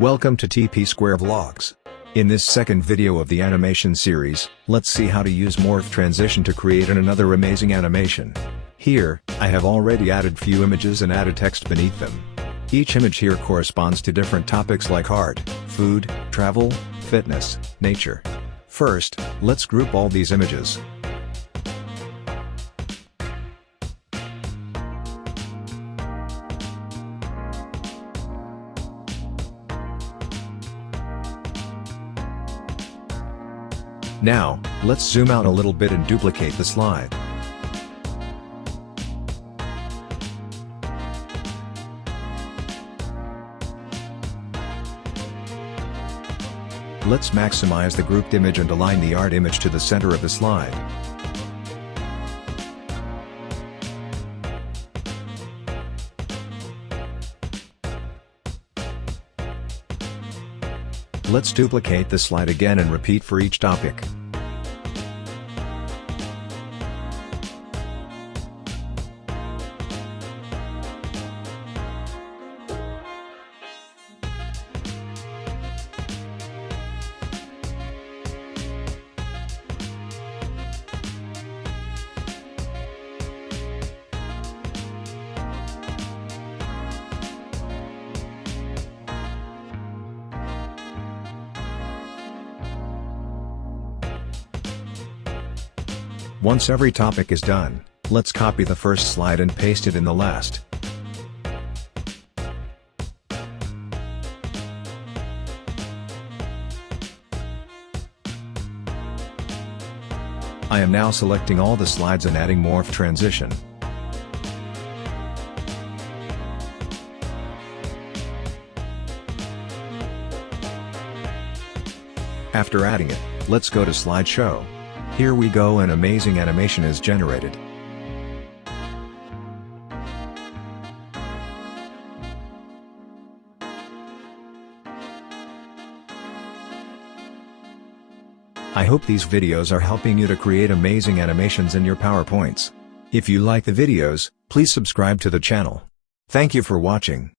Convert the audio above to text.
Welcome to TP Square Vlogs. In this second video of the animation series, let's see how to use morph transition to create another amazing animation. Here, I have already added few images and added text beneath them. Each image here corresponds to different topics like art, food, travel, fitness, nature. First, let's group all these images. Now, let's zoom out a little bit and duplicate the slide. Let's maximize the grouped image and align the art image to the center of the slide. Let's duplicate the slide again and repeat for each topic. Once every topic is done, let's copy the first slide and paste it in the last. I am now selecting all the slides and adding morph transition. After adding it, let's go to slideshow. Here we go, an amazing animation is generated. I hope these videos are helping you to create amazing animations in your PowerPoints. If you like the videos, please subscribe to the channel. Thank you for watching.